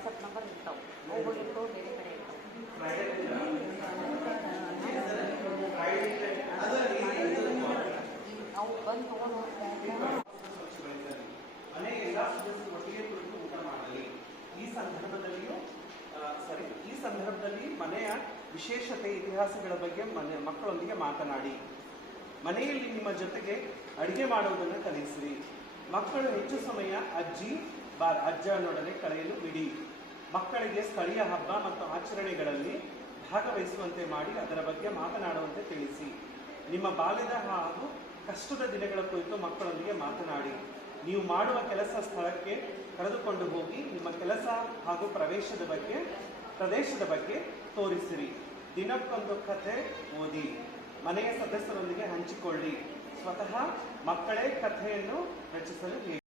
WhatsApp number ಇರ್ತಾವೆ, ಅವು ಇರ್ತವೆ, ಬೇರೆ ಕಡೆ ಅವು ಬಂದು ತೊಗೊಂಡು ಮನೆಯ ಎಲ್ಲ ಸದಸ್ಯರು ಒಟ್ಟಿಗೆ ಕುಳಿತು ಊಟ ಮಾಡಲಿ. ಈ ಸಂದರ್ಭದಲ್ಲಿ ಮನೆಯ ವಿಶೇಷತೆ, ಇತಿಹಾಸಗಳ ಬಗ್ಗೆ ಮಕ್ಕಳೊಂದಿಗೆ ಮಾತನಾಡಿ. ಮನೆಯಲ್ಲಿ ನಿಮ್ಮ ಜೊತೆಗೆ ಅಡಿಗೆ ಮಾಡುವುದನ್ನು ಕಲಿಸಿರಿ. ಮಕ್ಕಳು ಹೆಚ್ಚು ಸಮಯ ಅಜ್ಜನೊಡನೆ ಕಳೆಯಲು ಬಿಡಿ. ಮಕ್ಕಳಿಗೆ ಸ್ಥಳೀಯ ಹಬ್ಬ ಮತ್ತು ಆಚರಣೆಗಳಲ್ಲಿ ಭಾಗವಹಿಸುವಂತೆ ಮಾಡಿ ಅದರ ಬಗ್ಗೆ ಮಾತನಾಡುವಂತೆ ತಿಳಿಸಿ. ನಿಮ್ಮ ಬಾಲ್ಯದ ಹಾಗೂ ಕಷ್ಟದ ದಿನಗಳ ಕುರಿತು ಮಕ್ಕಳೊಂದಿಗೆ ಮಾತನಾಡಿ. ನೀವು ಮಾಡುವ ಕೆಲಸ ಸ್ಥಳಕ್ಕೆ ಕರೆದುಕೊಂಡು ಹೋಗಿ ನಿಮ್ಮ ಕೆಲಸ ಹಾಗೂ ಪ್ರದೇಶದ ಬಗ್ಗೆ ತೋರಿಸಿರಿ. ದಿನಕ್ಕೊಂದು ಕಥೆ ಓದಿ ಮನೆಯ ಸದಸ್ಯರೊಂದಿಗೆ ಹಂಚಿಕೊಳ್ಳಿ. ಸ್ವತಃ ಮಕ್ಕಳೇ ಕಥೆಯನ್ನು ರಚಿಸಲು